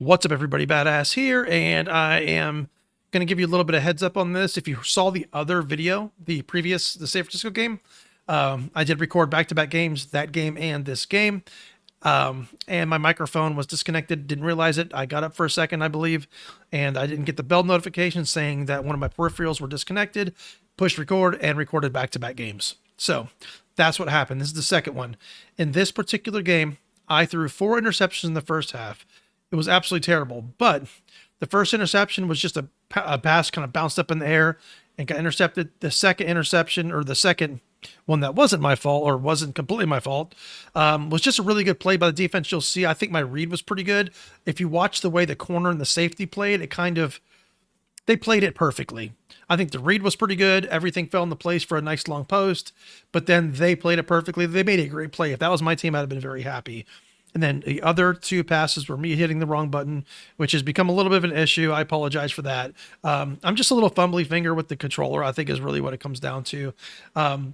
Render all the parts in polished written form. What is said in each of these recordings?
What's up, everybody? Badass here, and I am going to give you a little bit of heads up on this. If you saw the other video, the San Francisco game, I did record back-to-back games, that game and this game, and my microphone was disconnected. Didn't realize it. I got up for a second, I believe, and I didn't get the bell notification saying that one of my peripherals were disconnected. Pushed record and recorded back-to-back games. So that's what happened. This is the second one. In this particular game, I threw 4 interceptions in the first half. It was absolutely terrible, but the first interception was just a pass kind of bounced up in the air and got intercepted. The second interception, or the second one that wasn't my fault or wasn't completely my fault, was just a really good play by the defense. You'll see, I think my read was pretty good. If you watch the way the corner and the safety played, they played it perfectly. I think the read was pretty good. Everything fell into place for a nice long post, but then they played it perfectly. They made a great play. If that was my team, I'd have been very happy. And then the other 2 passes were me hitting the wrong button, which has become a little bit of an issue. I apologize for that. I'm just a little fumbly finger with the controller, I think, is really what it comes down to. I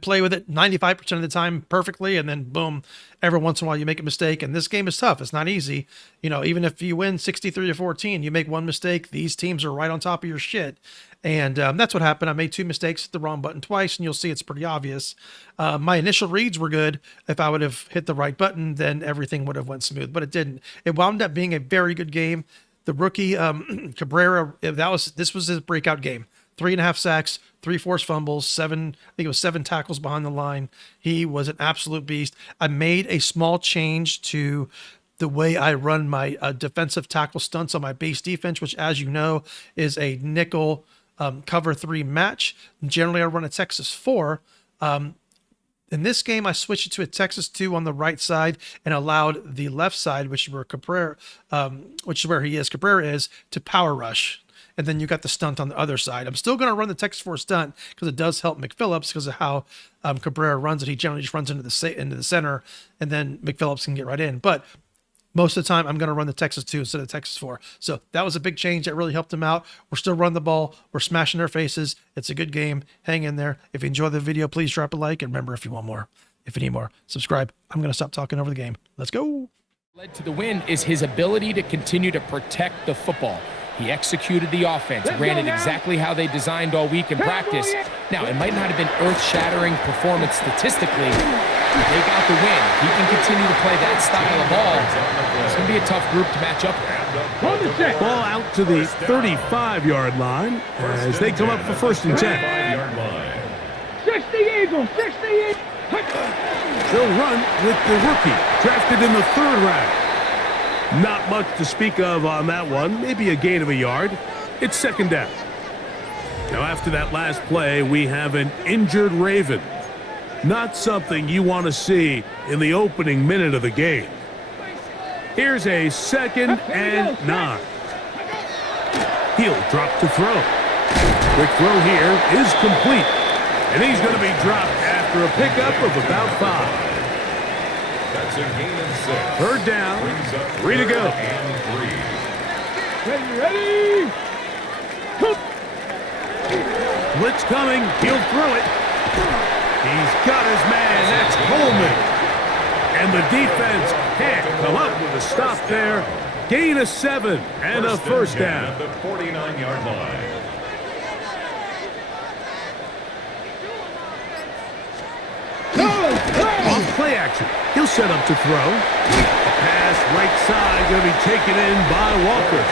play with it 95% of the time perfectly, and then boom, every once in a while you make a mistake. And this game is tough. It's not easy. Even if you win 63-14, you make one mistake, these teams are right on top of your shit. And that's what happened. I made 2 mistakes, hit the wrong button twice, and you'll see it's pretty obvious. My initial reads were good. If I would have hit the right button, then everything would have went smooth, but it didn't. It wound up being a very good game. The rookie, Cabrera, this was his breakout game. 3.5 sacks, 3 forced fumbles, 7 tackles behind the line. He was an absolute beast. I made a small change to the way I run my defensive tackle stunts on my base defense, which, as you know, is a nickel cover 3 match. Generally, I run a Texas 4. In this game, I switched it to a Texas 2 on the right side and allowed the left side, which is where Cabrera is, to power rush. And then you got the stunt on the other side. I'm still going to run the Texas 4 stunt because it does help McPhillips because of how Cabrera runs it. He generally just runs into the center, and then McPhillips can get right in. But most of the time, I'm going to run the Texas 2 instead of Texas 4. So that was a big change. That really helped him out. We're still running the ball. We're smashing their faces. It's a good game. Hang in there. If you enjoy the video, please drop a like. And remember, if you want more, if you need more, subscribe. I'm going to stop talking over the game. Let's go. Led to the win is his ability to continue to protect the football. He executed the offense, ran it exactly how they designed all week in practice. Now, it might not have been earth-shattering performance statistically, but they got the win. He can continue to play that style of ball. It's going to be a tough group to match up with. Ball out to the 35-yard line as they come up for 1st and 10. 60 Eagles, 60 Eagles. They'll run with the rookie, drafted in the 3rd round. Not much to speak of on that one. Maybe a gain of a yard. It's 2nd down. Now, after that last play, we have an injured Raven. Not something you want to see in the opening minute of the game. Here's a 2nd and 9. He'll drop to throw. Quick throw here is complete. And he's going to be dropped after a pickup of about 5. That's a gain of 6. 3rd down, 3 to go. Ready? Blitz coming, he'll throw it. He's got his man, that's Coleman. And the defense can't come up with a stop there. Gain of 7 and a 1st down. At the 49-yard line. Off play action. He'll set up to throw. A pass right side going to be taken in by Walker.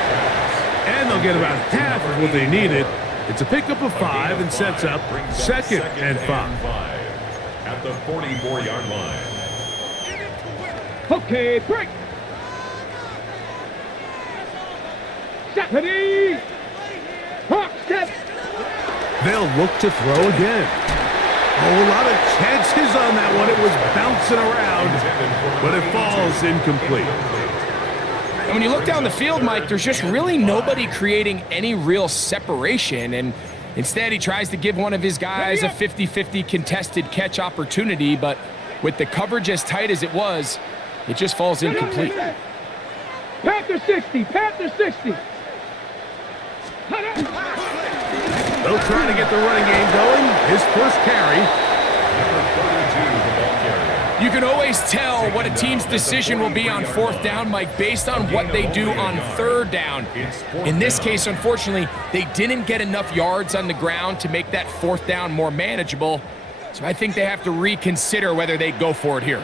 And they'll get about half of what they needed. It's a pickup of 5 and sets up 2nd and 5. At the 44-yard line. Okay, break. Stephanie. Hawk step. They'll look to throw again. A whole lot of chances on that one. It was bouncing around, but it falls incomplete. And when you look down the field, Mike, there's just really nobody creating any real separation. And instead, he tries to give one of his guys a 50-50 contested catch opportunity. But with the coverage as tight as it was, it just falls incomplete. Panther 60. Panther 60. They'll try to get the running game going. His first carry. Number 32, the ball carrier. You can always tell what a team's decision will be on fourth down, Mike, based on what they do on third down. In this case, unfortunately, they didn't get enough yards on the ground to make that fourth down more manageable. So I think they have to reconsider whether they go for it here.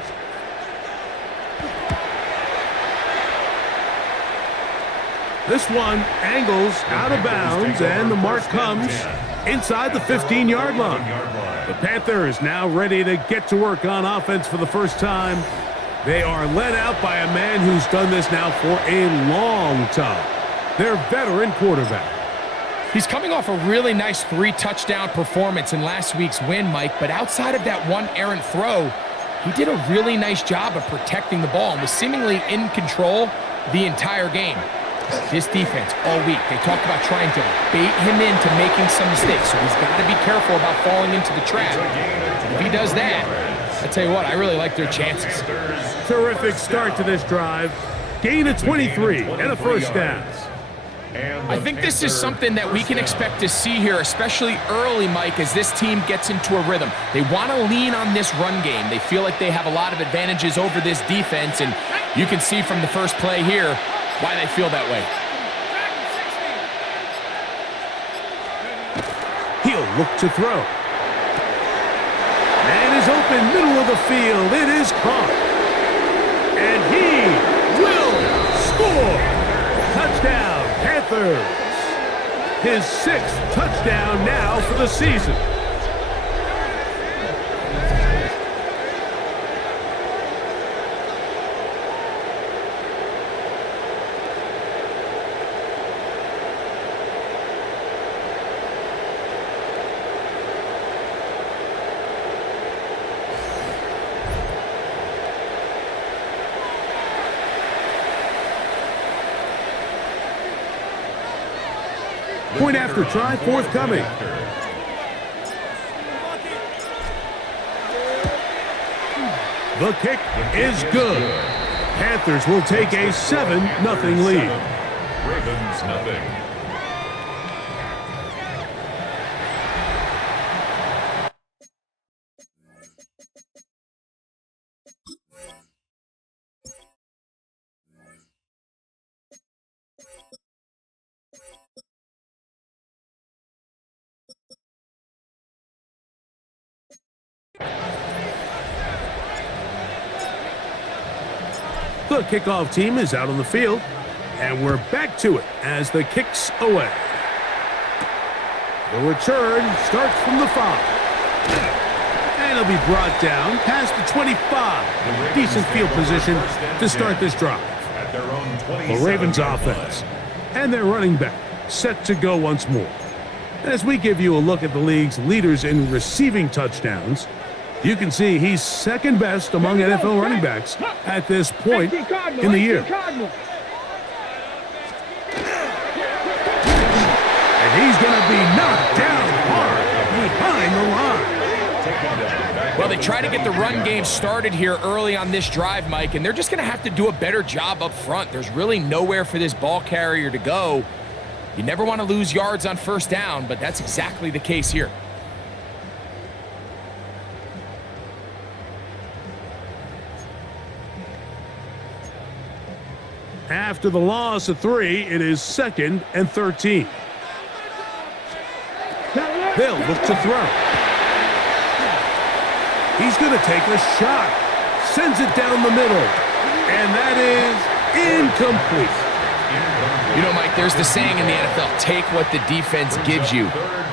This one angles out of bounds, and the mark comes inside the 15-yard line. The Panthers now ready to get to work on offense for the first time. They are led out by a man who's done this now for a long time. Their veteran quarterback. He's coming off a really nice 3-touchdown performance in last week's win, Mike, but outside of that one errant throw, he did a really nice job of protecting the ball and was seemingly in control the entire game. This defense all week, they talked about trying to bait him into making some mistakes, so he's got to be careful about falling into the trap. And if he does that, I tell you what, I really like their chances. Terrific start to this drive. Gain of 23 and a first down. I think this is something that we can expect to see here, especially early, Mike, as this team gets into a rhythm. They want to lean on this run game. They feel like they have a lot of advantages over this defense, and you can see from the first play here why they feel that way. He'll look to throw. Man is open, middle of the field. It is caught. And he will score. Touchdown, Panthers. His 6th touchdown now for the season. Point after try forthcoming. The kick is good. Panthers will take a 7-0 lead. Ravens nothing. The kickoff team is out on the field, and we're back to it as the kick's away. The return starts from the 5. And it'll be brought down past the 25. Decent field position to start this drive. The Ravens offense and their running back set to go once more. As we give you a look at the league's leaders in receiving touchdowns, you can see he's second best among NFL running backs at this point in the year. And he's going to be knocked down hard behind the line. Well, they try to get the run game started here early on this drive, Mike, and they're just going to have to do a better job up front. There's really nowhere for this ball carrier to go. You never want to lose yards on first down, but that's exactly the case here. After the loss of 3, it is 2nd and 13. They'll look to throw. He's going to take a shot. Sends it down the middle. And that is incomplete. You know, Mike, there's the saying in the NFL, take what the defense gives you.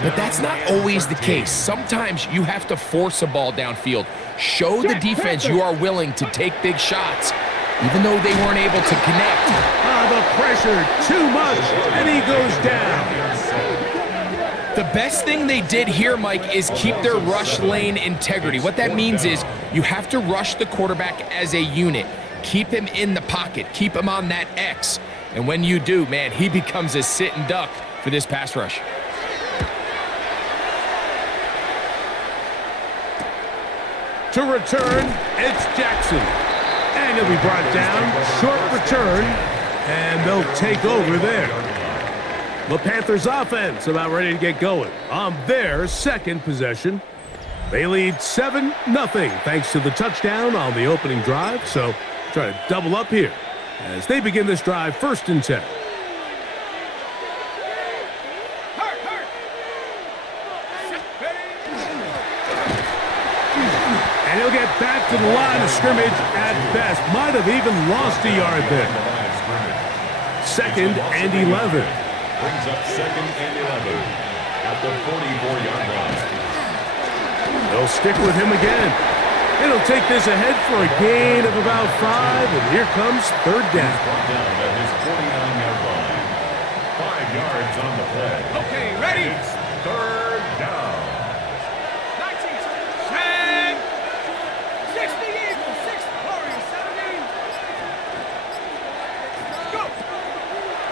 But that's not always the case. Sometimes you have to force a ball downfield. Show the defense you are willing to take big shots, even though they weren't able to connect. The pressure, too much, and he goes down. The best thing they did here, Mike, is keep their rush lane integrity. What that means is you have to rush the quarterback as a unit. Keep him in the pocket. Keep him on that X. And when you do, man, he becomes a sit and duck for this pass rush. To return, it's Jackson. And he'll be brought down. Short return. And they'll take over there. The Panthers offense about ready to get going on their second possession. They lead 7-0 thanks to the touchdown on the opening drive. So try to double up here as they begin this drive 1st and 10. And he'll get back to the line of scrimmage at best. Might have even lost a yard there. 2nd and 11. Brings up 2nd and 11 at the 44-yard line. They'll stick with him again. It'll take this ahead for a gain of about 5, and here comes 3rd down. Brought down at his 49-yard line. 5 yards on the play. Okay, ready? It's 3rd down. 10, 60 Eagles, 6 Warriors, 17. Go!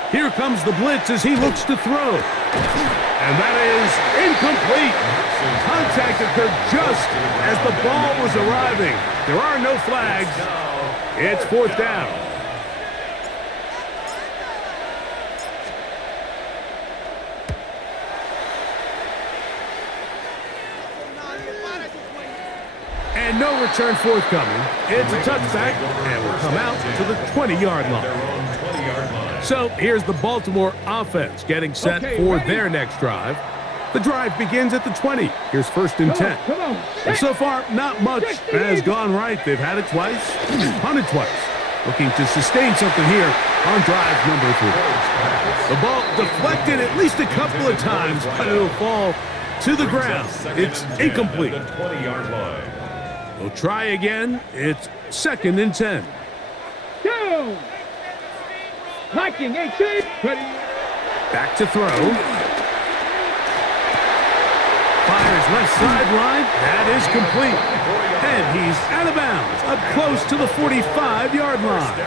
Here comes the blitz as he looks to throw. And that is incomplete. Contact occurred just as the ball was arriving. There are no flags. It's 4th down. And no return forthcoming. It's a touchback and will come out to the 20-yard line. Their own 20-yard line. So here's the Baltimore offense getting set for their next drive. The drive begins at the 20. Here's 1st and 10. Come on. And so far, not much has gone right. They've had it twice, punted twice. Looking to sustain something here on drive number 3. The ball deflected at least a couple of times, but it'll fall to the ground. It's incomplete. The 20-yard line. They'll try again. It's 2nd and 10. Down. Viking 18. Ready. Back to throw. Fires left sideline. That is complete. And he's out of bounds, up close to the 45-yard line.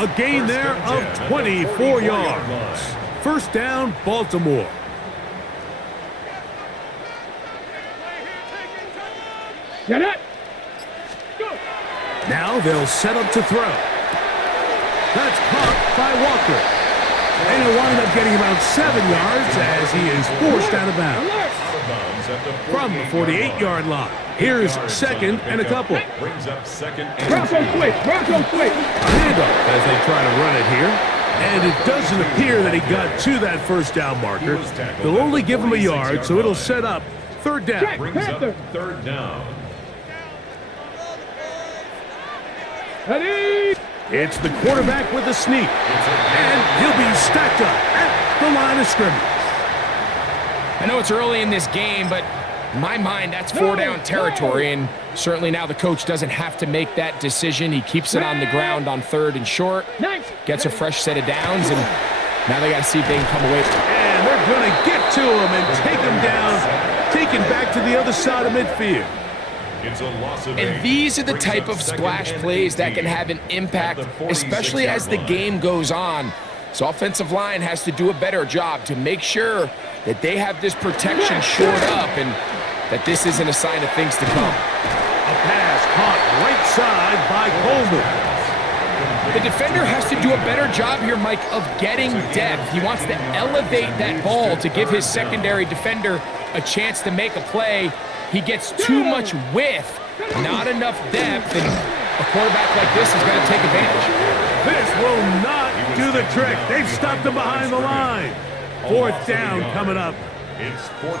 A gain there of 24 yards. 1st down, Baltimore. Get it. Go. Now they'll set up to throw. That's caught by Walker. And he'll wind up getting about 7 yards as he is forced out of bounds. Out of bounds at the From the 48-yard line. Here's 2nd and a couple. Brings up 2nd and Bronco 10. switch. Bronco switch. A handoff as they try to run it here. And it doesn't appear that he got to that 1st down marker. They'll only give him a yard, so it'll set up 3rd down. Brings up 3rd down. Ready. It's the quarterback with a sneak. And he'll be stacked up at the line of scrimmage. I know it's early in this game, but in my mind, that's 4-down territory, and certainly now the coach doesn't have to make that decision. He keeps it on the ground on 3rd and short, gets a fresh set of downs, and now they got to see if they can come away. And they're going to get to him and take him down, take him back to the other side of midfield. It's a loss of And 8. these are the Brings type up of 2nd splash and plays that 18 can have an impact, at the 46-yard especially as the line. game goes on. So offensive line has to do a better job to make sure that they have this protection shored up and that this isn't a sign of things to come. A pass caught right side by Coleman. The defender has to do a better job here, Mike, of getting depth. He wants to elevate that ball to give his secondary defender a chance to make a play. He gets too much width, not enough depth, and a quarterback like this is going to take advantage. This will not do the trick. They've stopped him behind the line. 4th down coming up.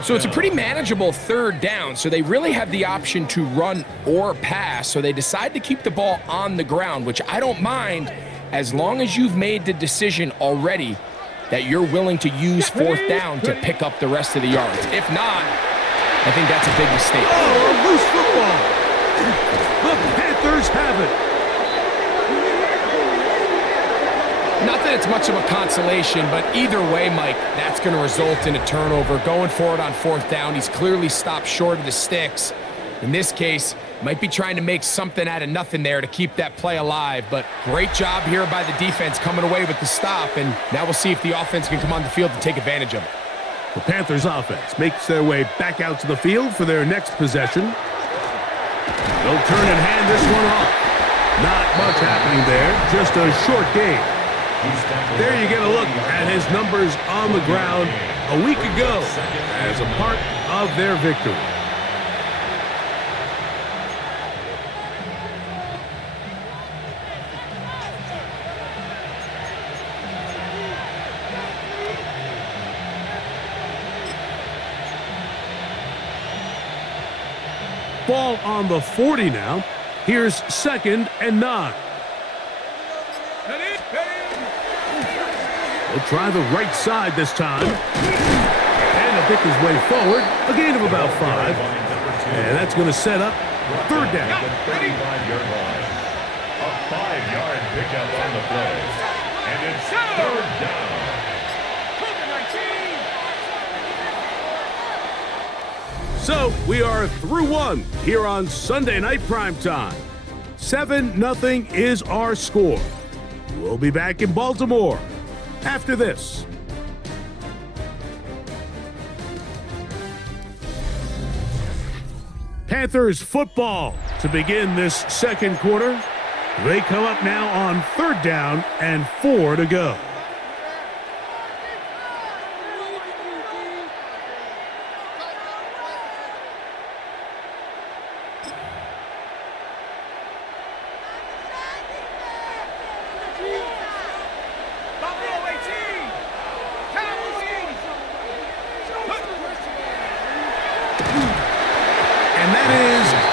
So it's a pretty manageable 3rd down, so they really have the option to run or pass, so they decide to keep the ball on the ground, which I don't mind as long as you've made the decision already that you're willing to use 4th down to pick up the rest of the yards. If not, I think that's a big mistake. Oh, a loose football. The Panthers have it. Not that it's much of a consolation, but either way, Mike, that's going to result in a turnover. Going forward on 4th down, he's clearly stopped short of the sticks. In this case, might be trying to make something out of nothing there to keep that play alive, but great job here by the defense coming away with the stop, and now we'll see if the offense can come on the field to take advantage of it. The Panthers offense makes their way back out to the field for their next possession. They'll turn and hand this one off. Not much happening there, just a short game. There you get a look at his numbers on the ground a week ago as a part of their victory. ball on the 40 now. Here's 2nd and 9. He'll try the right side this time. And he'll pick his way forward. A gain of about 5. And that's going to set up 3rd down. The 35-yard line. A 5-yard pickup on the play. And it's 3rd down. So we are through 1 here on Sunday Night Primetime. 7-0 is our score. We'll be back in Baltimore after this. Panthers football to begin this second quarter. They come up now on 3rd down and 4 to go.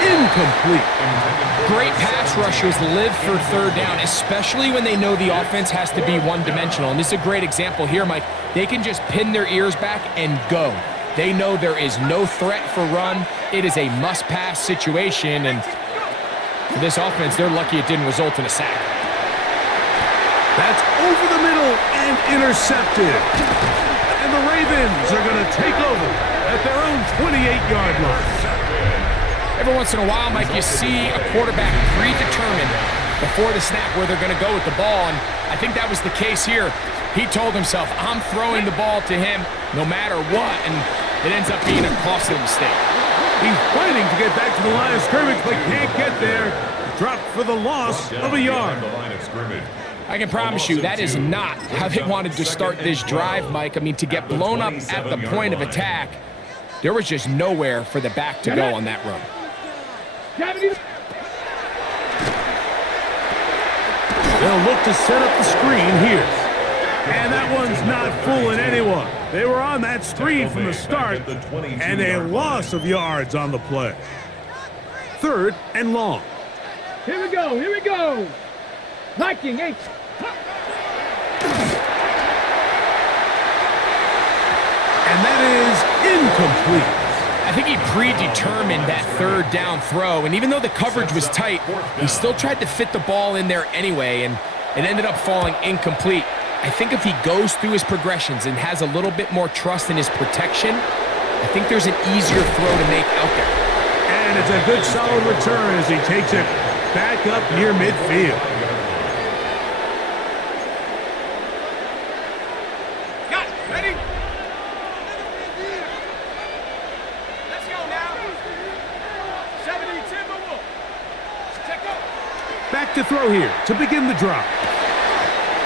Incomplete. Great pass rushers live for 3rd down, especially when they know the offense has to be one-dimensional. And this is a great example here, Mike. They can just pin their ears back and go. They know there is no threat for run. It is a must-pass situation, and for this offense, they're lucky it didn't result in a sack. That's over the middle and intercepted. And the Ravens are going to take over at their own 28-yard line. Every once in a while, Mike, you see a quarterback predetermined before the snap where they're going to go with the ball, and I think that was the case here. He told himself, I'm throwing the ball to him no matter what, and it ends up being a costly mistake. He's fighting to get back to the line of scrimmage, but can't get there. Dropped for the loss of a yard. I can promise you that is not how they wanted to start this drive, Mike. I mean, to get blown up at the point of attack, there was just nowhere for the back to go on that run. They'll look to set up the screen here. And that one's not fooling anyone. They were on that screen from the start, and a loss of yards on the play. 3rd and long. Here we go, here we go. Liking 8. And that is incomplete. I think he predetermined that 3rd down throw, and even though the coverage was tight, he still tried to fit the ball in there anyway, and it ended up falling incomplete. I think if he goes through his progressions and has a little bit more trust in his protection, I think there's an easier throw to make out there. And it's a good solid return as he takes it back up near midfield. Back to throw here to begin the drive.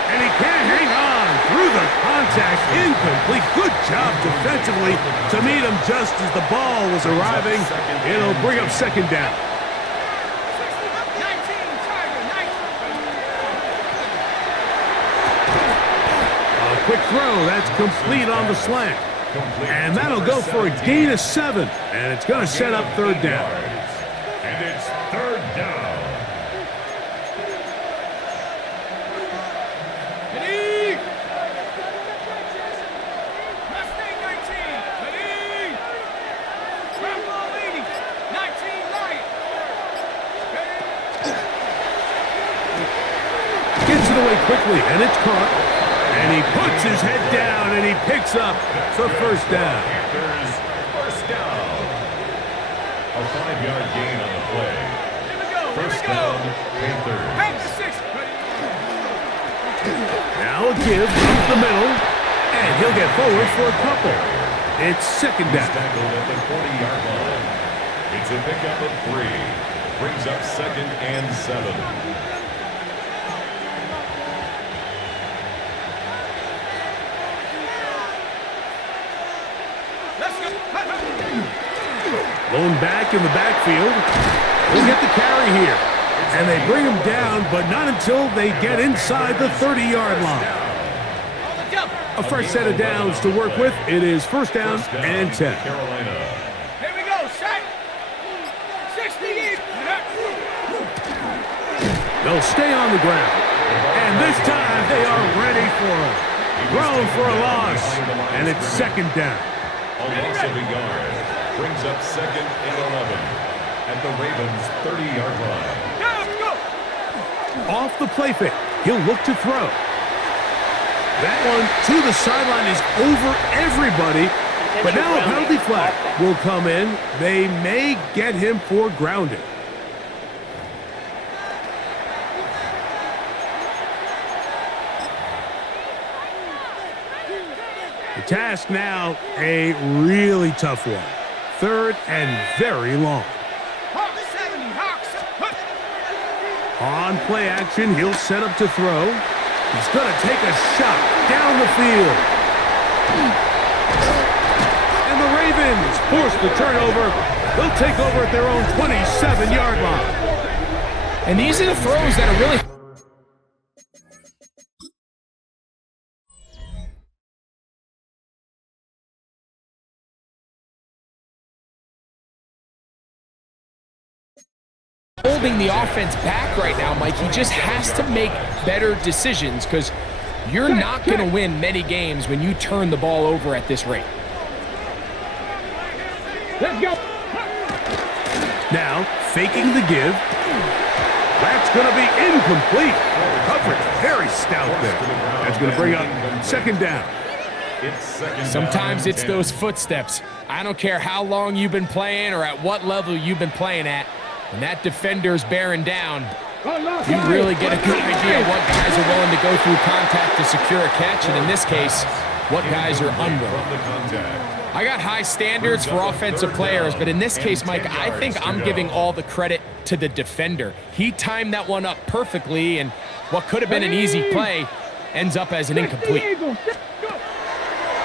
And he can't hang on through the contact. Incomplete. Good job defensively to meet him just as the ball was arriving. It'll bring up 2nd down. A quick throw. That's complete on the slant. And that'll go for a gain of 7. And it's going to set up 3rd down. And it's 3rd down. Quickly, and it's caught. And he puts his head down, and he picks up the 1st down. Panthers, 1st down. A 5-yard gain on the play. 1st down, Panthers. Now a give up the middle, and he'll get forward for a couple. It's 2nd down. Tackled at the 40-yard line. It's a pickup of 3. Brings up 2nd and 7. Blown back in the backfield. We'll get the carry here. And they bring him down, but not until they get inside the 30-yard line. A fresh set of downs to work with. It is 1st down and 10. Carolina. Here we go, set. 6 They'll stay on the ground. And this time they are ready for it. Thrown for a loss, and it's second down. A loss of a yard brings up second and 11 at the Ravens' 30-yard line. Off the play fake, he'll look to throw. That one to the sideline is over everybody, but now a penalty flag will come in. They may get him for grounding. The task now, a really tough one. Third and very long. On play action, he'll set up to throw. He's going to take a shot down the field. And the Ravens force the turnover. They'll take over at their own 27-yard line. And these are the throws that are really... holding the offense back right now, Mike. He just has to make better decisions because you're not going to win many games when you turn the ball over at this rate. Let's go. Now, faking the give. That's going to be incomplete. Coverage very stout there. That's going to bring up second down. Sometimes it's those footsteps. I don't care how long you've been playing or at what level you've been playing at. When that defender's bearing down, you really get a good idea of what guys are willing to go through contact to secure a catch, and in this case, what guys are unwilling. I got high standards for offensive players, but in this case, Mike, I think I'm giving all the credit to the defender. He timed that one up perfectly, and what could have been an easy play ends up as an incomplete.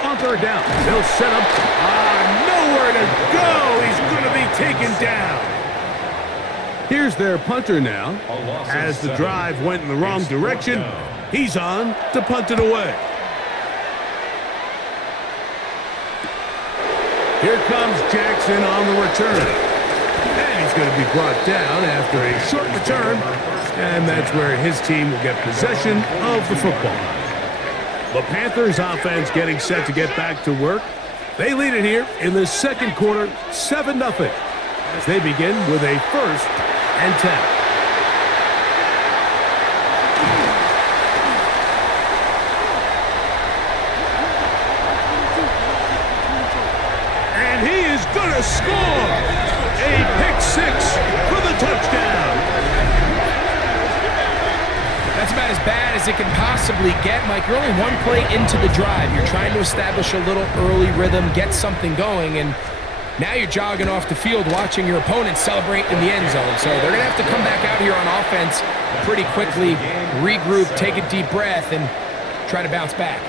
On third down, they'll set up. Nowhere to go. He's going to be taken down. Here's their punter now. As the drive went in the wrong direction, he's on to punt it away. Here comes Jackson on the return. And he's going to be brought down after a short return. And that's where his team will get possession of the football. The Panthers offense getting set to get back to work. They lead it here in the second quarter, 7-0. As they begin with a first and 10. And he is going to score! A pick six for the touchdown. That's about as bad as it can possibly get, Mike. You're only one play into the drive. You're trying to establish a little early rhythm, get something going, and now you're jogging off the field watching your opponent celebrate in the end zone. So they're going to have to come back out here on offense pretty quickly, regroup, take a deep breath, and try to bounce back.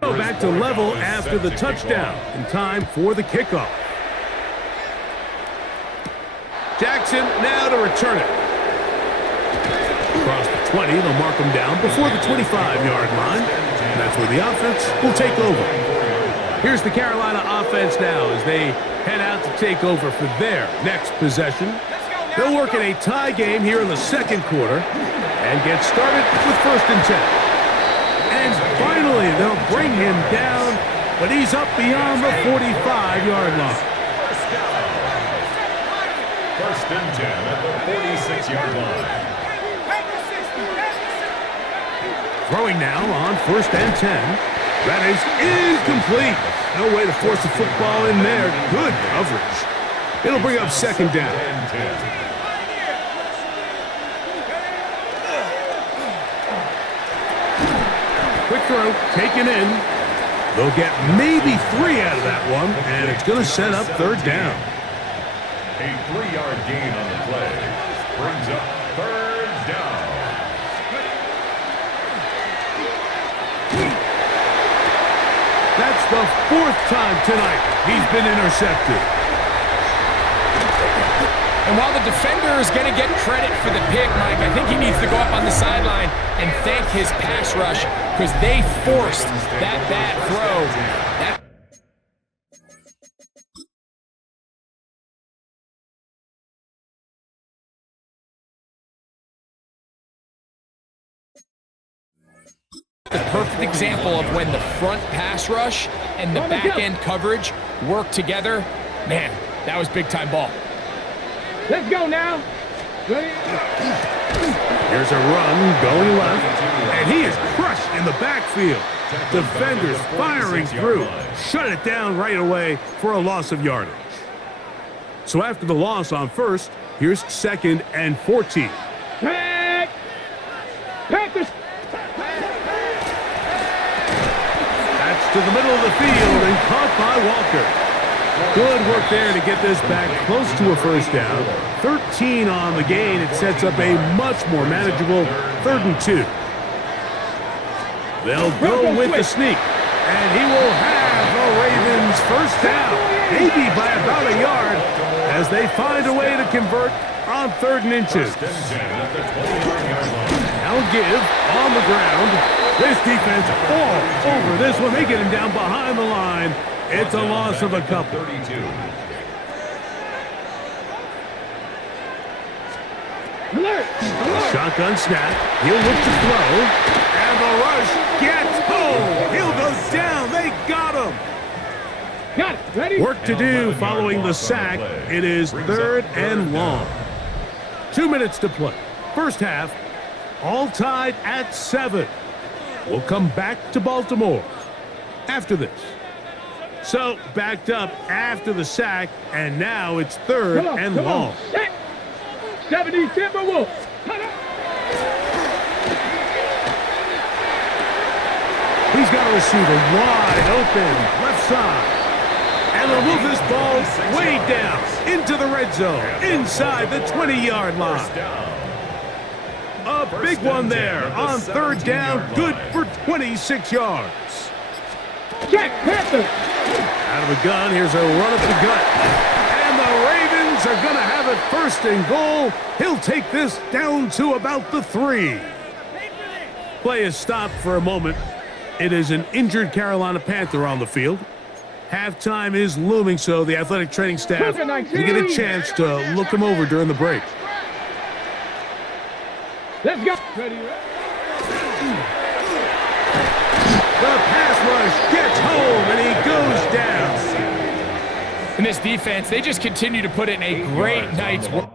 Back to level after the touchdown in time for the kickoff. Jackson now to return it. Across the 20, they'll mark him down before the 25-yard line. And that's where the offense will take over. Here's the Carolina offense now as they head out to take over for their next possession. They'll work in a tie game here in the second quarter and get started with first and 10. And finally, they'll bring him down, but he's up beyond the 45-yard line. First and 10 at the 46-yard line. Throwing now on first and 10. That is incomplete. No way to force the football in there. Good coverage. It'll bring up second down. Quick throw, taken in. They'll get maybe 3 out of that one, and it's going to set up third down. A 3-yard gain on the play brings up third down. That's the 4th time tonight he's been intercepted. And while the defender is going to get credit for the pick, Mike, I think he needs to go up on the sideline and thank his pass rush because they forced that bad throw. The perfect example of when the front pass rush and the back end coverage work together. Man, that was big time ball. Let's go now. Ready? Here's a run going left, and he is crushed in the backfield. Defenders firing through. Shut it down right away for a loss of yardage. So after the loss on first, here's 2nd and 14. Pack! Panthers! That's to the middle of the field and caught by Walker. Good work there to get this back close to a first down. 13 on the gain. It sets up a much more manageable 3rd and 2. They'll go with the sneak, and he will have the Ravens first down, maybe by about a yard, as they find a way to convert on 3rd and inches. Now give on the ground. This defense all over this one. They get him down behind the line. It's a loss of a couple. Shotgun snap. He'll look to throw. And the rush gets home. He'll go down. They got him. Got it. Ready? Work to do following the sack. It is 3rd and long. 2 minutes to play. First half, all tied at 7. We'll come back to Baltimore after this. So, backed up after the sack, and now it's 3rd and long. 70 Timberwolves. He's got a receiver wide open, left side. And they'll move this ball way down into the red zone, inside the 20-yard line. A big one there on 3rd down, good for 26 yards. Jack Panther. Out of the gun, here's a run up the gut. And the Ravens are going to have it 1st and goal. He'll take this down to about the 3. Play is stopped for a moment. It is an injured Carolina Panther on the field. Halftime is looming, so the athletic training staff will get a chance to look him over during the break. Let's go. Ready? The pass rush gets home, and he goes down. In this defense, they just continue to put in a great night's work.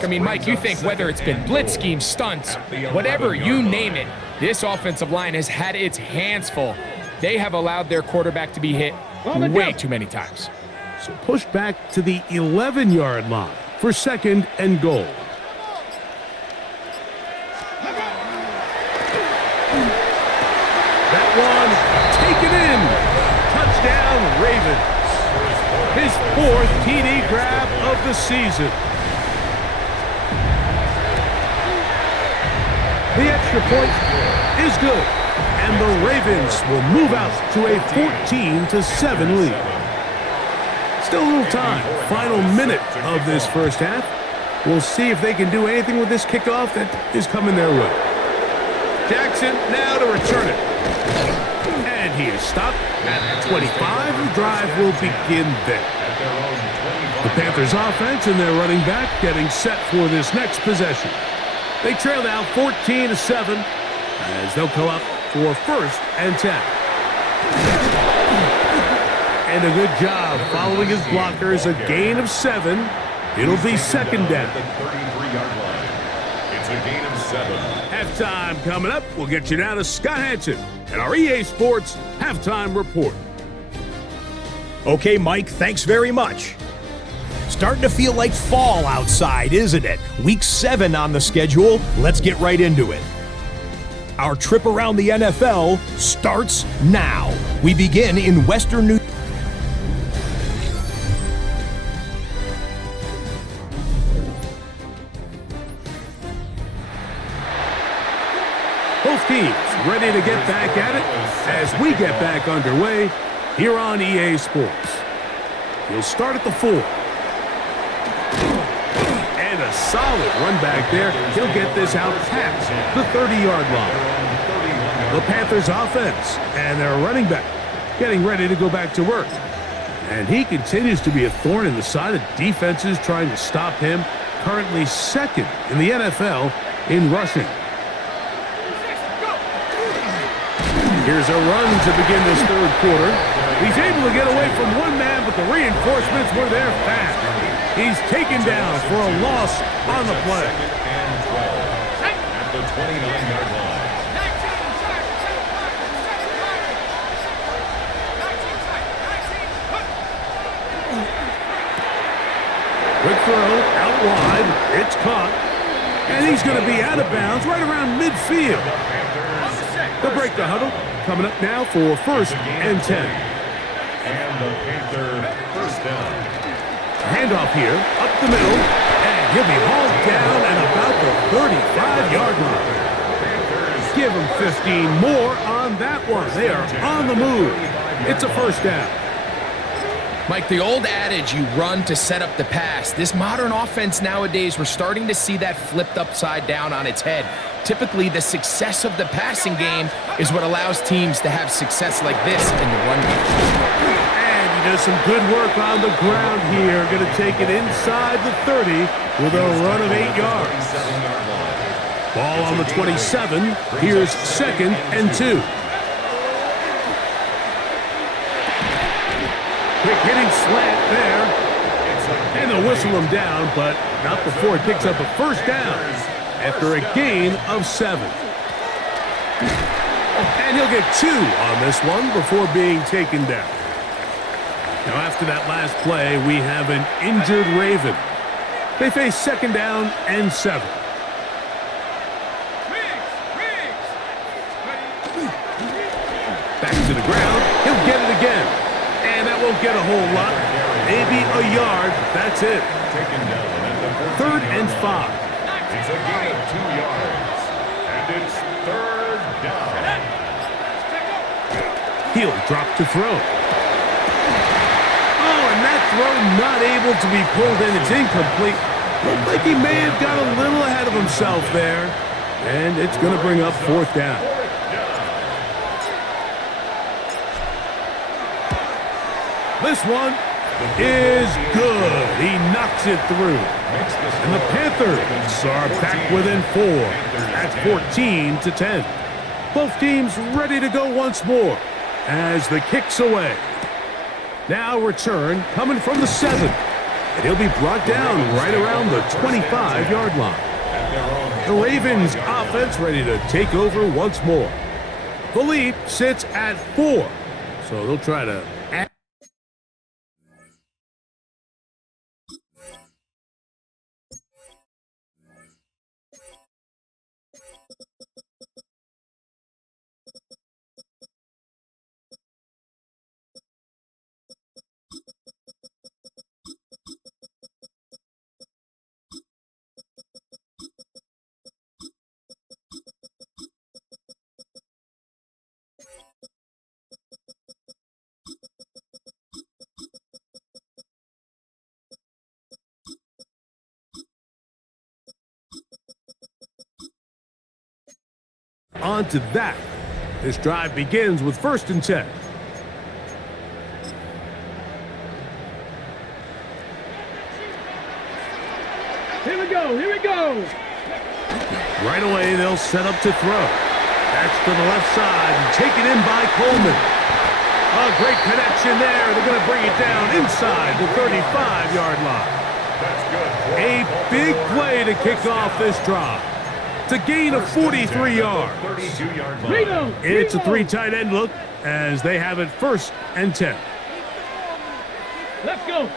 I mean, Mike, you think whether it's been blitz schemes, stunts, whatever, you name it, this offensive line has had its hands full. They have allowed their quarterback to be hit way too many times. So push back to the 11-yard line for 2nd and goal. That one taken in. Touchdown, Ravens. His 4th TD grab of the season. The extra point is good, and the Ravens will move out to a 14-7 lead. Still a little time. Final minute of this first half. We'll see if they can do anything with this kickoff that is coming their way. Jackson now to return it. And he is stopped at 25. The drive will begin there. The Panthers offense and their running back getting set for this next possession. They trail now 14-7 as they'll come up for 1st and 10. And a good job following his blockers, a gain of 7. It'll be second down. At the 33-yard line. It's a gain of 7. Halftime coming up. We'll get you down to Scott Hanson and our EA Sports Halftime Report. Okay, Mike, thanks very much. Starting to feel like fall outside, isn't it? Week 7 on the schedule. Let's get right into it. Our trip around the NFL starts now. We begin in Western New York. Both teams ready to get back at it as we get back underway here on EA Sports. He'll start at the 4. And a solid run back there. He'll get this out past the 30-yard line. The Panthers offense and their running back getting ready to go back to work. And he continues to be a thorn in the side of defenses trying to stop him. Currently second in the NFL in rushing. Here's a run to begin this third quarter. He's able to get away from one man, but the reinforcements were there fast. He's taken down for a loss on the play. And 12 at the 29-yard line. Quick throw out wide. It's caught. And he's going to be out of bounds right around midfield. They'll break the huddle. Coming up now for 1st and 10. And the Panther first down. Handoff here, up the middle, and he'll be hauled down at about the 35-yard line. Give him 15 more on that one. They are on the move. It's a first down. Mike, the old adage, you run to set up the pass. This modern offense nowadays, we're starting to see that flipped upside down on its head. Typically, the success of the passing game is what allows teams to have success like this in the run game. And he does some good work on the ground here. Going to take it inside the 30 with a run of 8 yards. Ball on the 27. Here's 2nd and 2. Quick hitting slant there. And they'll whistle him down, but not before he picks up a first down after a gain of 7. And he'll get 2 on this one before being taken down. Now after that last play, we have an injured Raven. They face 2nd down and 7. Back to the ground. He'll get it again. And that won't get a whole lot. Maybe a yard. That's it. Taken down at the 3rd and 5. It's a gain of 2 yards. And it's 3rd down. He'll drop to throw. Oh, and that throw not able to be pulled in. It's incomplete. Looked like he may have got a little ahead of himself there. And it's going to bring up 4th down. This one is good. He knocks it through. And the Panthers are back within 4 at 14-10. Both teams ready to go once more as the kick's away. Now return coming from the 7. And he'll be brought down right around the 25-yard line. The Ravens offense ready to take over once more. The lead sits at 4. So they'll try to add. On to that. This drive begins with 1st and 10. Here we go, here we go. Right away, they'll set up to throw. That's to the left side and taken in by Coleman. A great connection there. They're going to bring it down inside the 35-yard line. That's good. A big play to kick off this drive. It's a gain of 43 yards. 32-yard line. Reload. It's a three tight end look as they have it 1st and 10. Let's go.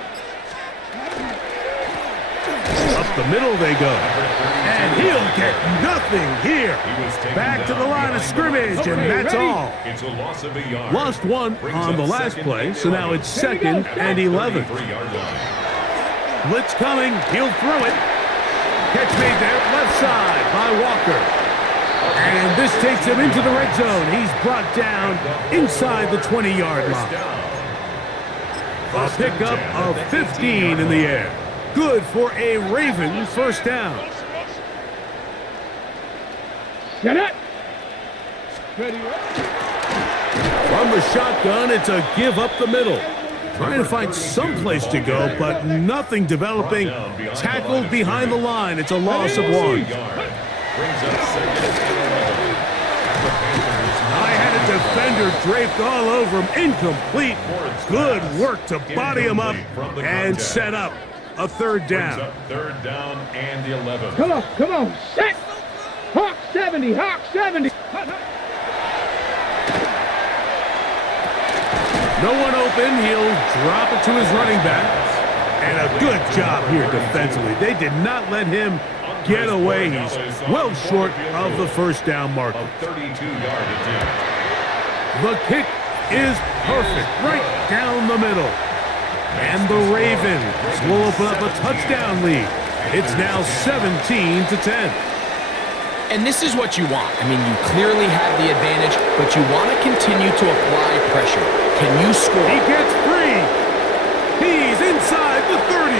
Up the middle they go. And he'll get nothing here. Back to the line of scrimmage, and that's all. It's a loss of a yard. Lost one on the last play, so now it's 2nd and 11. 33-yard line. Blitz coming. He'll throw it. Catch made there, left side by Walker. And this takes him into the red zone. He's brought down inside the 20-yard line. A pickup of 15 in the air. Good for a Raven first down. Get it. From the shotgun, it's a give up the middle. Trying to find some place to go, but nothing developing. Tackled behind the line. It's a loss of 1. I had a defender draped all over him. Incomplete. Good work to body him up and set up a 3rd down. 3rd down and 11. Come on, come on. Set. Hawk 70, Hawk 70. No one open. He'll drop it to his running back. And a good job here defensively. They did not let him get away. He's well short of the 1st down marker. 32-yard attempt. The kick is perfect, right down the middle. And the Ravens will open up a touchdown lead. It's now 17-10. And this is what you want. I mean, you clearly have the advantage, but you want to continue to apply pressure. Can you score? He gets free. He's inside the 30.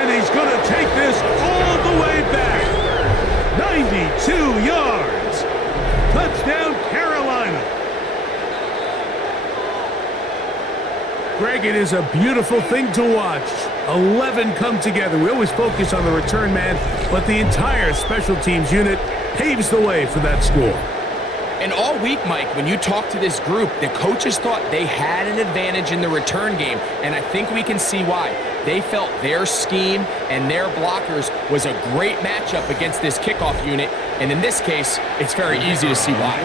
And he's going to take this all the way back. 92 yards. Touchdown, Carolina. Greg, it is a beautiful thing to watch. 11 come together. We always focus on the return man, but the entire special teams unit paves the way for that score. And all week, Mike, when you talk to this group, the coaches thought they had an advantage in the return game, and I think we can see why. They felt their scheme and their blockers was a great matchup against this kickoff unit, and in this case, it's very easy to see why.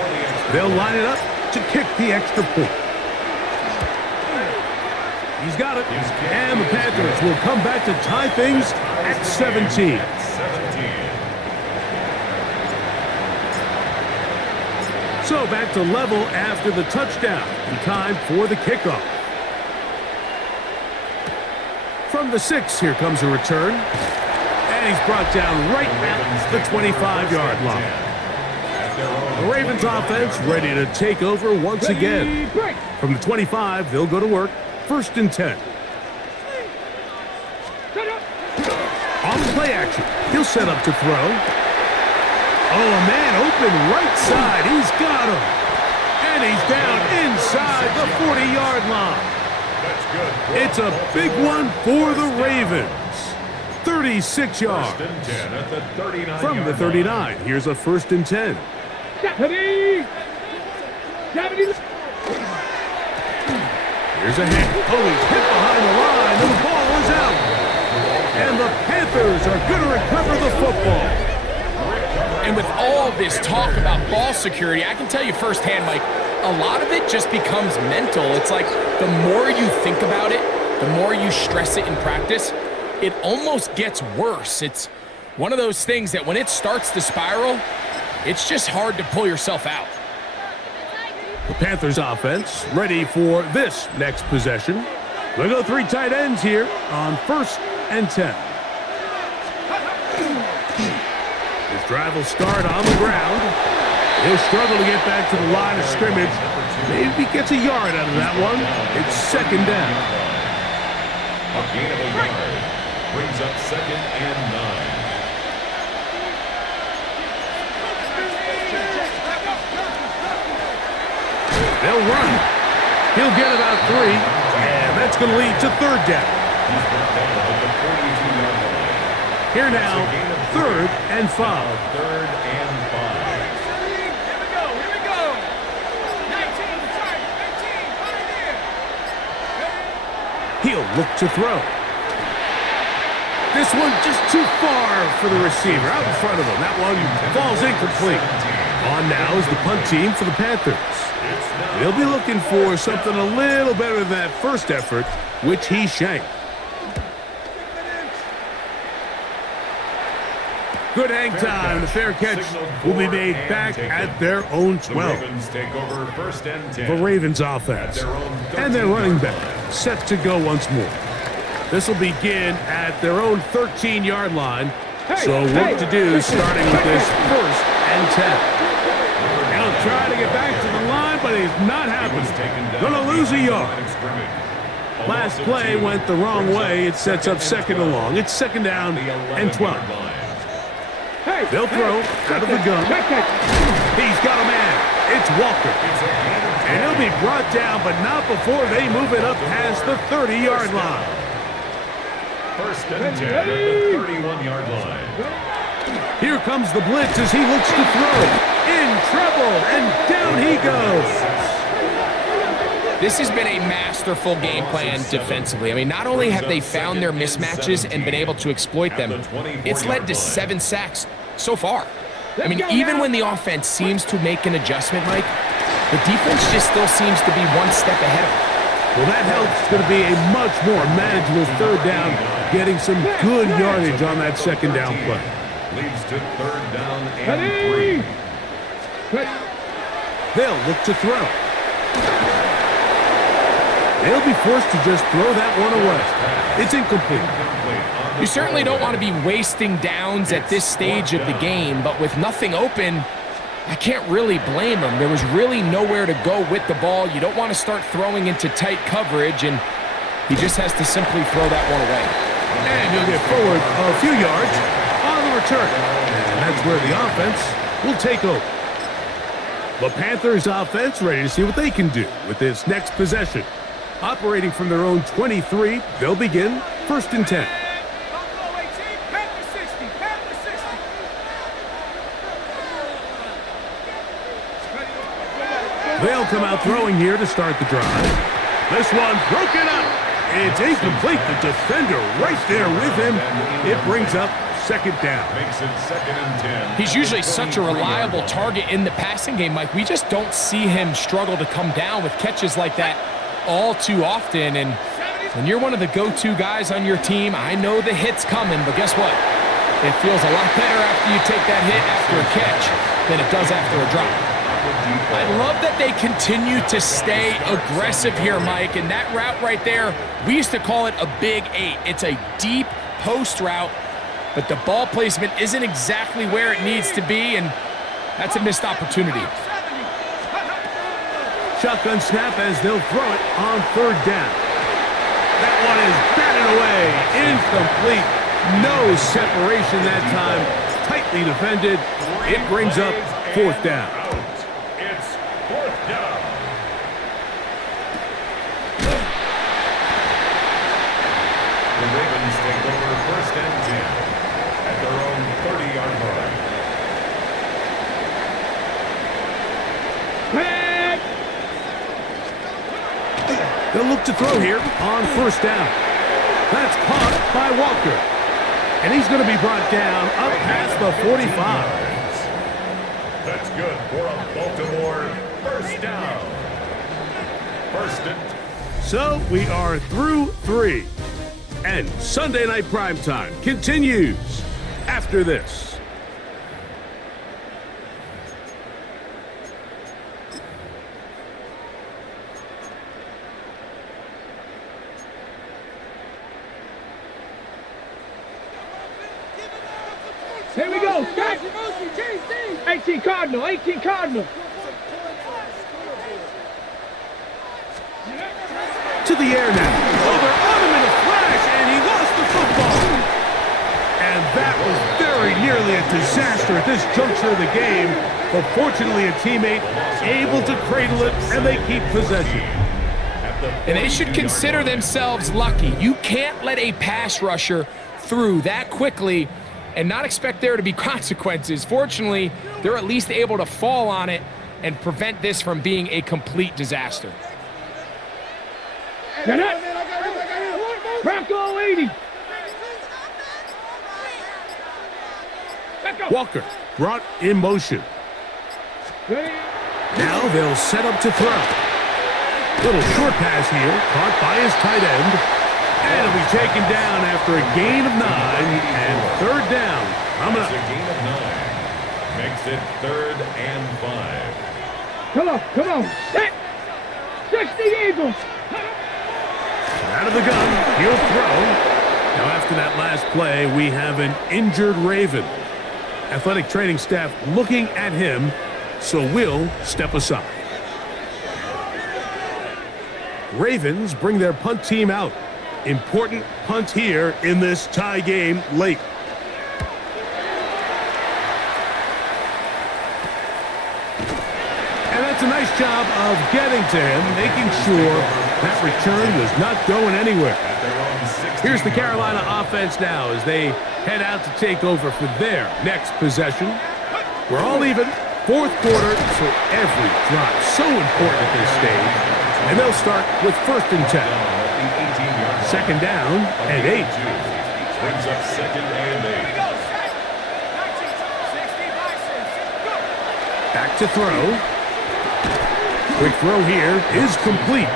They'll line it up to kick the extra point. He's got it, and the Panthers will come back to tie things at 17. So back to level after the touchdown. And time for the kickoff. From the 6, here comes a return. And he's brought down right at the 25-yard line. The Ravens offense ready to take over once again. From the 25, they'll go to work. 1st and 10. On play action. He'll set up to throw. Oh, a man open right side. He's got him. And he's down inside the 40-yard line. That's good. It's a big one for the Ravens. 36 yards. 1st and 10 at the 39. From the 39, here's a 1st and 10. 70. 70. Here's a hit. Oh, he's hit behind the line, and the ball is out. And the Panthers are going to recover the football. And with all this talk about ball security, I can tell you firsthand, Mike, a lot of it just becomes mental. It's like the more you think about it, the more you stress it in practice, it almost gets worse. It's one of those things that when it starts to spiral, it's just hard to pull yourself out. The Panthers offense ready for this next possession. They'll go 3 tight ends here on 1st and 10. His drive will start on the ground. He'll struggle to get back to the line of scrimmage. Maybe gets a yard out of that one. It's 2nd down. A gain of a yard brings up 2nd and 9. They'll run. He'll get about 3, and that's going to lead to 3rd down. Here now, 3rd and 5. 3rd and 5. Here we go. 19. He'll look to throw. This one just too far for the receiver, out in front of him. That one falls incomplete. On now is the punt team for the Panthers. They'll be looking for something a little better than that first effort, which he shanked. Good hang time. The fair catch will be made back at their own 12. The Ravens offense and their running back set to go once more. This will begin at their own 13-yard line. So work to do starting with this 1st and 10. He'll try to get back to the line, but he's not happening. Gonna lose a yard. Last play went the wrong way. It sets up 2nd and long. It's 2nd down and 12. They'll throw out of the gun. He's got a man. It's Walker. And he'll be brought down, but not before they move it up past the 30-yard line. 1st and 10 at the 31-yard line. Here comes the blitz as he looks to throw. In trouble, and down he goes. This has been a masterful game plan defensively. I mean, not only have they found their mismatches and been able to exploit them, it's led to 7 sacks so far. I mean, even when the offense seems to make an adjustment, Mike, the defense just still seems to be one step ahead of them. Well, that helps. It's going to be a much more manageable 3rd down, getting some good yardage on that 2nd down play. Leads to 3rd down and 3. They'll look to throw. They'll be forced to just throw that one away. It's incomplete. You certainly don't want to be wasting downs at this stage of the game, but with nothing open, I can't really blame him. There was really nowhere to go with the ball. You don't want to start throwing into tight coverage, and he just has to simply throw that one away. And he'll get forward a few yards on the return. And that's where the offense will take over. The Panthers offense ready to see what they can do with this next possession. Operating from their own 23, they'll begin 1st and 10. They'll come out throwing here to start the drive. This one broken up. It's incomplete. The defender right there with him. It brings up 2nd down. Makes it 2nd and 10. He's usually such a reliable target in the passing game, Mike. We just don't see him struggle to come down with catches like that all too often. And when you're one of the go-to guys on your team, I know the hit's coming, but guess what? It feels a lot better after you take that hit after a catch than it does after a drop. I love that they continue to stay aggressive here, Mike, and that route right there, we used to call it a big 8. It's a deep post route, but the ball placement isn't exactly where it needs to be, and that's a missed opportunity. Shotgun snap as they'll throw it on 3rd down. That one is batted away, incomplete. No separation that time, tightly defended. It brings up 4th down. It's 4th down. The Ravens take over 1st and 10 at their own 30-yard line. They'll look to throw here on 1st down. That's caught by Walker. And he's going to be brought down up past the 45. That's good for a Baltimore 1st down. 1st and... So we are through 3. And Sunday Night Primetime continues after this. Here we go. Stop. 18 Cardinal. 18 Cardinal. To the air now. Over on him in a flash, and he lost the football. And that was very nearly a disaster at this juncture of the game. But fortunately, a teammate able to cradle it, and they keep possession. And they should consider themselves lucky. You can't let a pass rusher through that quickly and not expect there to be consequences. Fortunately, they're at least able to fall on it and prevent this from being a complete disaster. Get it. Crackle 80. Walker brought in motion. Ready? Now they'll set up to throw. Little short pass here, caught by his tight end. And it'll be taken down after a gain of 9 and third down. Coming It's up. a gain of 9. Makes it 3rd and 5. Come on. Set. 60 Eagles. Out of the gun, he'll throw. Now after that last play, we have an injured Raven. Athletic training staff looking at him, so we'll step aside. Ravens bring their punt team out. Important punt here in this tie game late. And that's a nice job of getting to him, making sure that return was not going anywhere. Here's the Carolina offense now as they head out to take over for their next possession. We're all even. Fourth quarter, so every drive so important at this stage. And they'll start with 1st and 10. 2nd down and 8. Brings up 2nd and 8. Back to throw. Quick throw here is complete.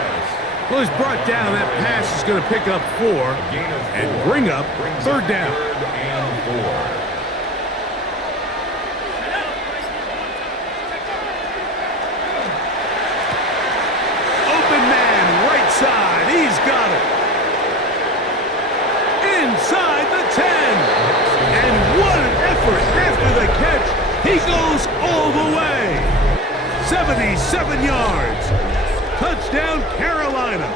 Well, he's brought down. That pass is going to pick up 4 and bring up 3rd down. 3rd and 4. Side, he's got it. Inside the 10. And what an effort after the catch. He goes all the way. 77 yards. Touchdown, Carolina.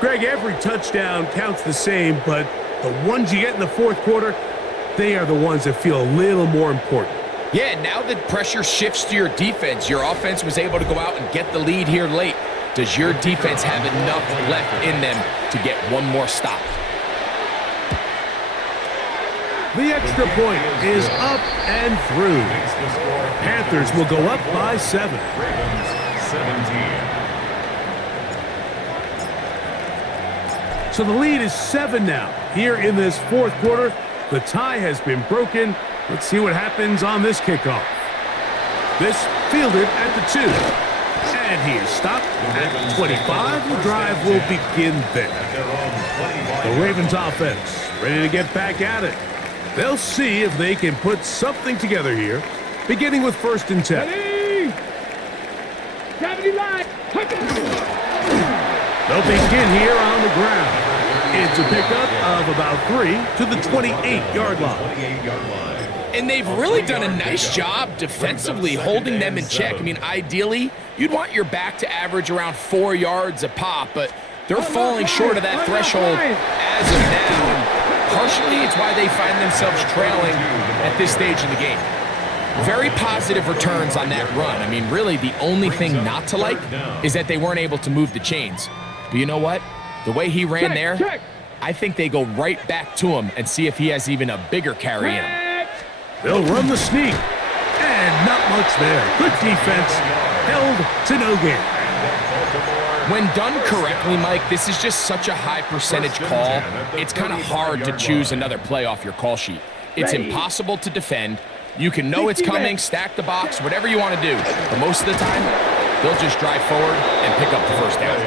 Greg, every touchdown counts the same, but the ones you get in the fourth quarter, they are the ones that feel a little more important. Yeah, now that pressure shifts to your defense, your offense was able to go out and get the lead here late. Does your defense have enough left in them to get one more stop? The extra point is up and through. Panthers will go up by 7. Ravens 17. So the lead is 7 now. Here in this fourth quarter, the tie has been broken. Let's see what happens on this kickoff. This fielded at the 2. And he is stopped at 25. The drive will begin there. The Ravens offense ready to get back at it. They'll see if they can put something together here, beginning with 1st and 10. Ready? Gravity line. They'll begin here on the ground. It's a pickup of about 3 to the 28-yard line. 28-yard line. And they've really done a nice job defensively holding them in check. I mean, ideally, you'd want your back to average around 4 yards a pop, but they're falling short of that threshold as of now. And partially, it's why they find themselves trailing at this stage in the game. Very positive returns on that run. I mean, really, the only thing not to like is that they weren't able to move the chains. But you know what? The way he ran there, I think they go right back to him and see if he has even a bigger carry in him. They'll run the sneak. And not much there. Good defense. Held to no gain. When done correctly, Mike, this is just such a high percentage call. It's kind of hard to choose another play off your call sheet. It's impossible to defend. You can know it's coming, stack the box, whatever you want to do. But most of the time, they'll just drive forward and pick up the 1st down.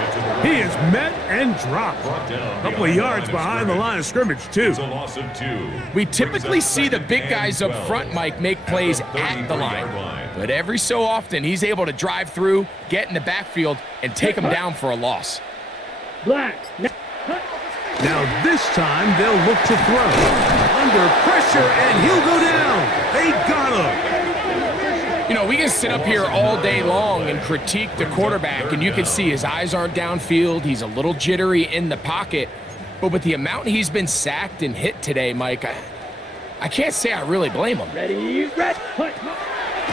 He is met and dropped. A couple of yards behind the line of scrimmage, too. It's a loss of 2. We typically see the big guys up front, Mike, make plays at the line. But every so often, he's able to drive through, get in the backfield, and take them down for a loss. Black. Now this time, they'll look to throw. Under pressure, and he'll go down. They got him. You know, we can sit up here all day long and critique the quarterback, and you can see his eyes aren't downfield. He's a little jittery in the pocket. But with the amount he's been sacked and hit today, Mike, I can't say I really blame him. Ready, red, punt.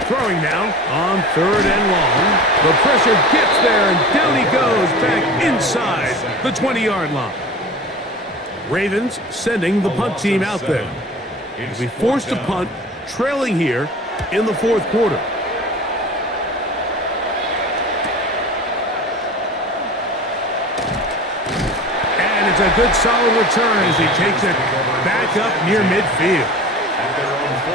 Throwing now on 3rd and long. The pressure gets there, and down he goes back inside the 20-yard line. Ravens sending the punt team out there. We forced a punt, trailing here in the fourth quarter. It's a good solid return as he takes it back up near midfield.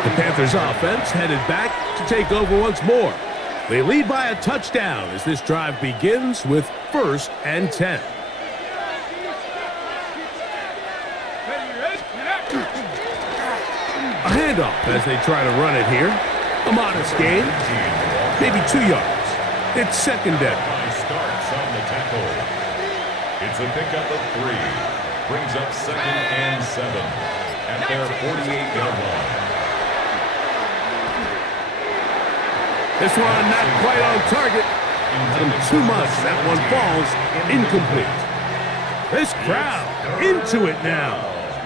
The Panthers offense headed back to take over once more. They lead by a touchdown as this drive begins with 1st and 10. A handoff as they try to run it here. A modest gain, maybe 2 yards. It's 2nd down. Starts on the tackle. It's a pickup of 3. Brings up 2nd and 7 at their 48-yard line. This one not quite on target. Too much. That one falls incomplete. This crowd into it now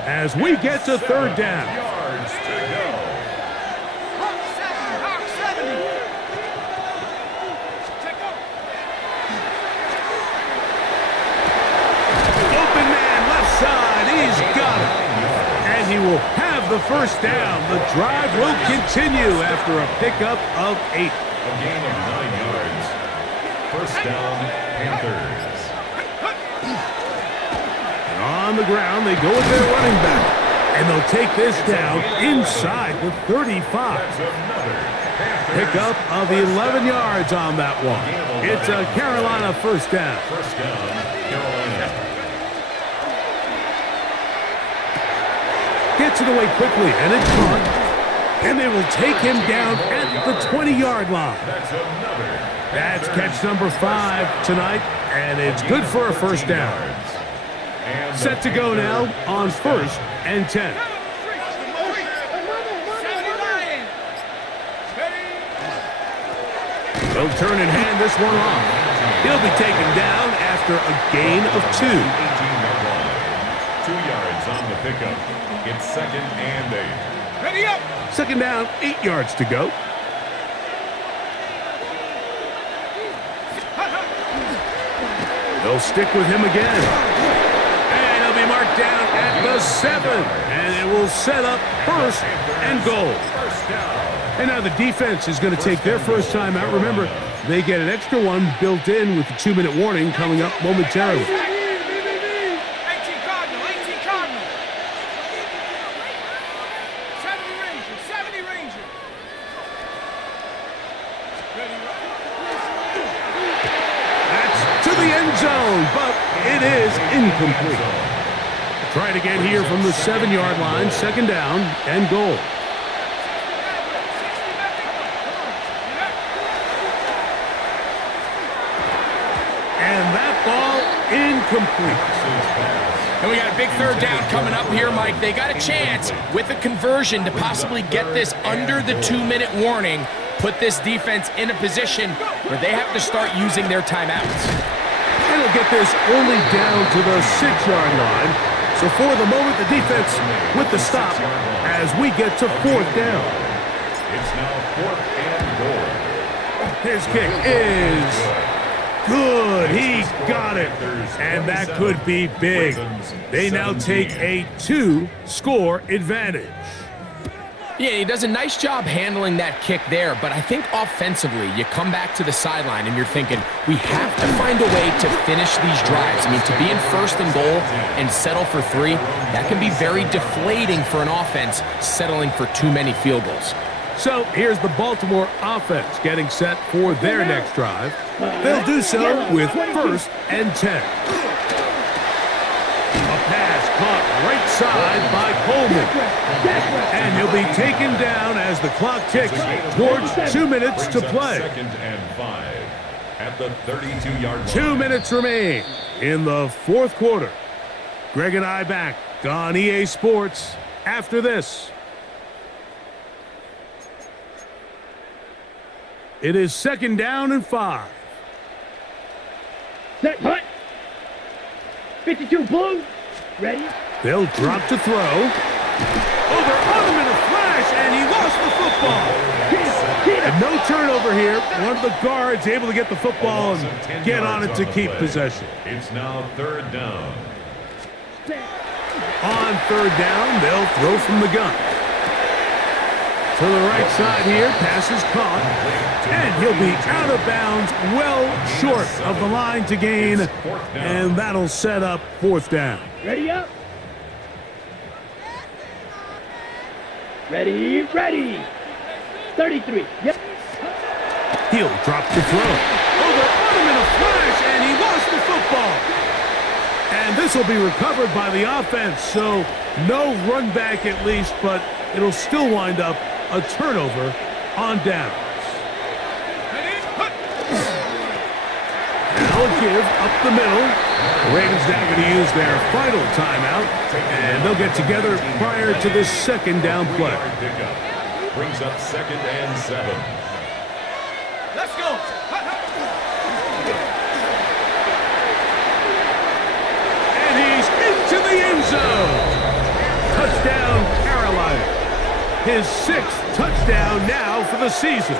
as we get to 3rd down. Yards to go. Open man left side. He's got it. And he will have the 1st down. The drive will continue after a pickup of 8. A gain of 9 yards. 1st down, Panthers. And on the ground, they go with their running back. And they'll take this down inside the 35. Pickup of 11 yards on that one. It's a Carolina 1st down. 1st down, Carolina. Gets it away quickly, and it's caught. And they will take him down at the 20-yard line. That's catch number 5 tonight, and it's good for a 1st down. Set to go now on 1st and 10. They'll turn and hand this one off. He'll be taken down after a gain of 2. 2 yards on the pickup. It's 2nd and 8. Ready up! 2nd down, 8 yards to go. They'll stick with him again. And he'll be marked down at the 7. And it will set up 1st and goal. And now the defense is going to take their 1st time out. Remember, they get an extra one built in with the 2-minute warning coming up momentarily. 18 Cardinal, 18 Cardinal. 70 Ranger. That's to the end zone, but it is incomplete. Try to get here from the 7-yard line, 2nd down and goal. And that ball incomplete. And we got a big 3rd down coming up here, Mike. They got a chance with a conversion to possibly get this under the 2-minute warning, put this defense in a position where they have to start using their timeouts. And they'll get this only down to the 6-yard line. So for the moment, the defense with the stop as we get to 4th down. It's now 4th and goal. His kick is good. He got it. And that could be big. They now take a 2-score advantage. Yeah, he does a nice job handling that kick there, but I think offensively, you come back to the sideline and you're thinking, we have to find a way to finish these drives. I mean, to be in 1st and goal and settle for 3, that can be very deflating for an offense settling for too many field goals. So here's the Baltimore offense getting set for their next drive. They'll do so with 1st and 10. A pass caught right side by Coleman. And he'll be taken down as the clock ticks towards 2 minutes to play. 2nd and 5 at the 32-yard line. 2 minutes remain in the 4th quarter. Greg and I back on EA Sports after this. It is 2nd down and 5. Set, hut. 52 blue. Ready? They'll drop to throw. Over on him in a flash, and he lost the football. And no turnover here. One of the guards able to get the football and get on it to keep possession. It's now 3rd down. On 3rd down, they'll throw from the gun. To the right side here, pass is caught, and he'll be out of bounds, well short of the line to gain, and that'll set up 4th down. Ready up. Ready, ready. 33. Yep. He'll drop the throw. Oh, they're on him in a flash, and he lost the football. And this will be recovered by the offense, so no run back at least, but it'll still wind up a turnover on downs. Now a give up the middle. The Ravens now going to use their final timeout, and they'll get together prior to this 2nd down play. Brings up 2nd and 7. Let's go. And he's into the end zone. Touchdown, Carolina. His 6th touchdown now for the season.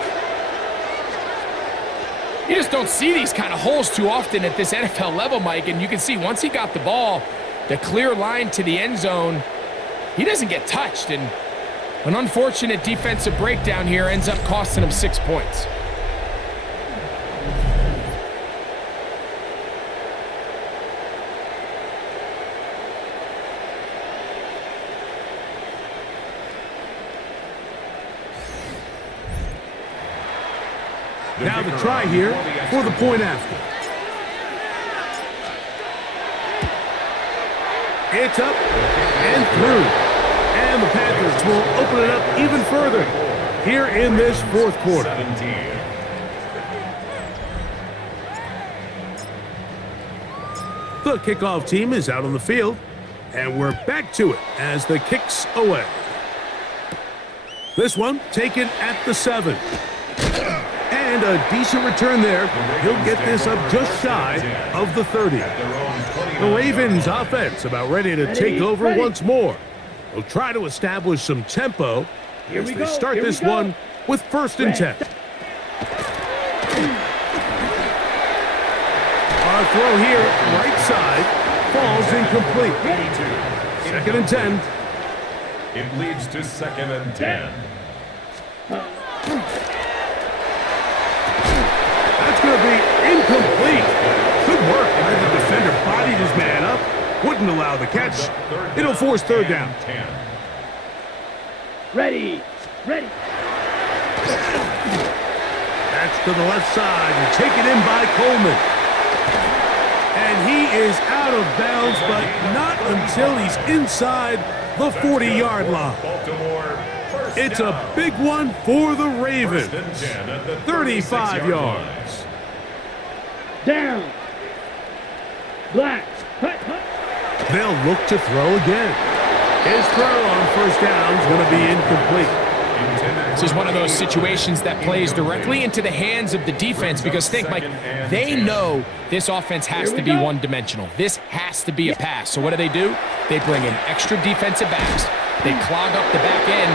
You just don't see these kind of holes too often at this NFL level, Mike, and you can see once he got the ball, the clear line to the end zone, he doesn't get touched, and an unfortunate defensive breakdown here ends up costing him 6 points. Now the try here for the point after. It's up and through. And the Panthers will open it up even further here in this 4th quarter. 17. The kickoff team is out on the field, and we're back to it as the kick's away. This one taken at the 7. And a decent return there. He'll get this up just shy of the 30. The Ravens offense about ready to take over once more. They'll try to establish some tempo as they start this one with 1st and 10. Our throw here, right side, falls incomplete. 2nd and 10. It leads to 2nd and 10. That's going to be incomplete. Good work by the defender. Bodied his man up. Wouldn't allow the catch. It'll force 3rd down. 10. Ready, ready. That's to the left side and taken in by Coleman. And he is out of bounds, but not until he's inside the 40-yard line. Baltimore, first It's down. a big one for the Ravens. 1st and 10 at the 35 36-yard yards. line. Down. Black. Hut, hut. They'll look to throw again. His throw on 1st down is going to be incomplete. This is one of those situations that plays directly into the hands of the defense because think, Mike, they know this offense has to be one-dimensional. This has to be a pass. So what do? They bring in extra defensive backs. They clog up the back end.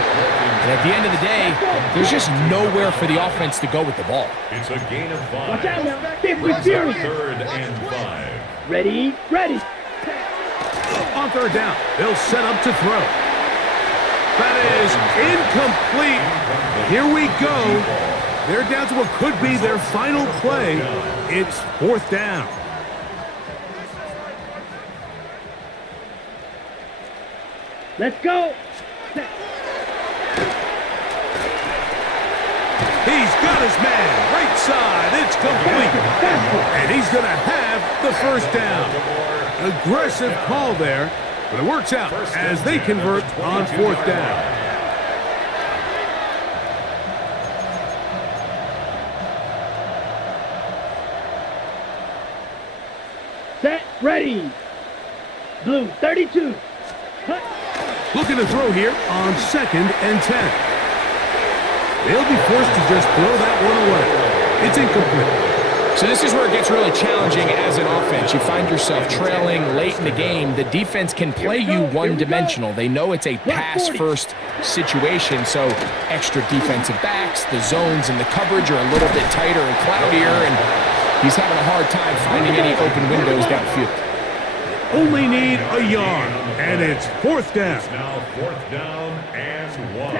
And at the end of the day, there's just nowhere for the offense to go with the ball. It's a gain of 5. Watch out now. Fifth Brings up serious. 3rd and 5. Ready, ready. On 3rd down, they'll set up to throw. That is incomplete. Here we go. They're down to what could be their final play. It's 4th down. Let's go. He's got his man. Right side. It's complete. And he's going to have the 1st down. Aggressive call there, but it works out as they convert on 4th down. Set, ready. Blue, 32. Hut. Looking to throw here on 2nd and 10. They'll be forced to just throw that one away. It's incomplete. So this is where it gets really challenging as an offense. You find yourself trailing late in the game. The defense can play you one-dimensional. They know it's a pass-first situation, so extra defensive backs, the zones and the coverage are a little bit tighter and cloudier, and he's having a hard time finding any open windows downfield. Only need a yard, and it's 4th down. Now 4th down and 1.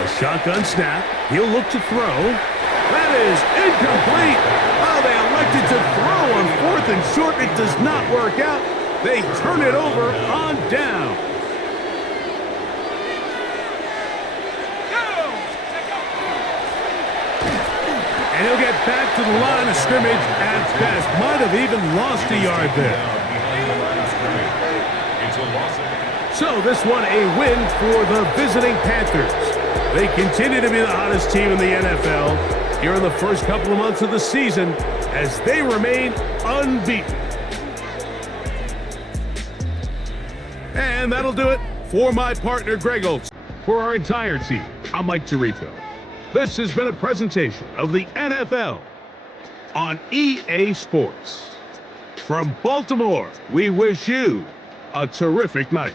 The Shotgun snap. He'll look to throw. That is incomplete. Oh, they elected to throw on 4th and short. It does not work out. They turn it over on down. And he'll get back to the line of scrimmage at best. Might have even lost a yard there. So this one a win for the visiting Panthers. They continue to be the hottest team in the NFL here in the first couple of months of the season as they remain unbeaten. And that'll do it for my partner, Greg Olson. For our entire team, I'm Mike Tirico. This has been a presentation of the NFL on EA Sports. From Baltimore, we wish you a terrific night.